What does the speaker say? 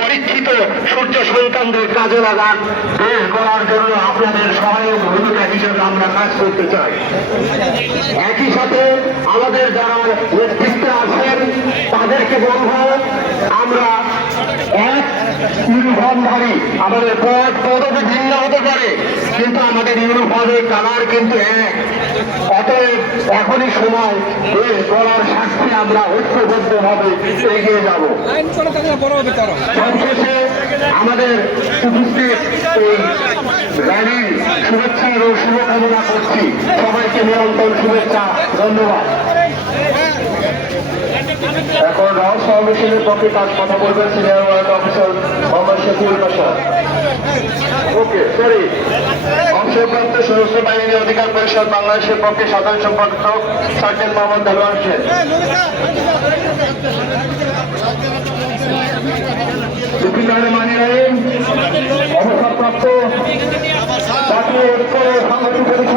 পরীক্ষিত সূর্য সন্তানদের কাজে লাগান। দেশ গড়ার জন্য আপনাদের সহায়ক ভূমিকা হিসেবে আমরা কাজ করতে চাই। একই সাথে আমাদের যারা নেতৃত্বে আছেন, তাদেরকে বলব, আমরা এক ইউনিফর্মধারী, আমাদের পদ পদবি ভিন্ন হতে পারে, কিন্তু আমাদের ইউনিফর্মের কালার কিন্তু এক। এখনই সময়। দেশ গড়ার স্বার্থে আমরা ঐক্যবদ্ধভাবে এগিয়ে যাব। সবশেষে আমাদের উপস্থিত এই র্যালির শুভেচ্ছা এবং শুভকামনা করছি। সবাইকে নিরন্তর শুভেচ্ছা, ধন্যবাদ। এখন রাউস ফাউন্ডেশনের পক্ষে কাজ কথা বলবেন senior ward officer Mohammad Shafiul বাসা ওকে সরি অংশপ্রাপ্ত সশস্ত্র বাহিনীর অধিকার পরিষদ বাংলাদেশের পক্ষে সাধারণ সম্পাদক সার্জেন্ট মোহাম্মদ দেলোয়ার রহিম অবসরপ্রাপ্ত জাতীয় ঐক্য সাংগঠনিক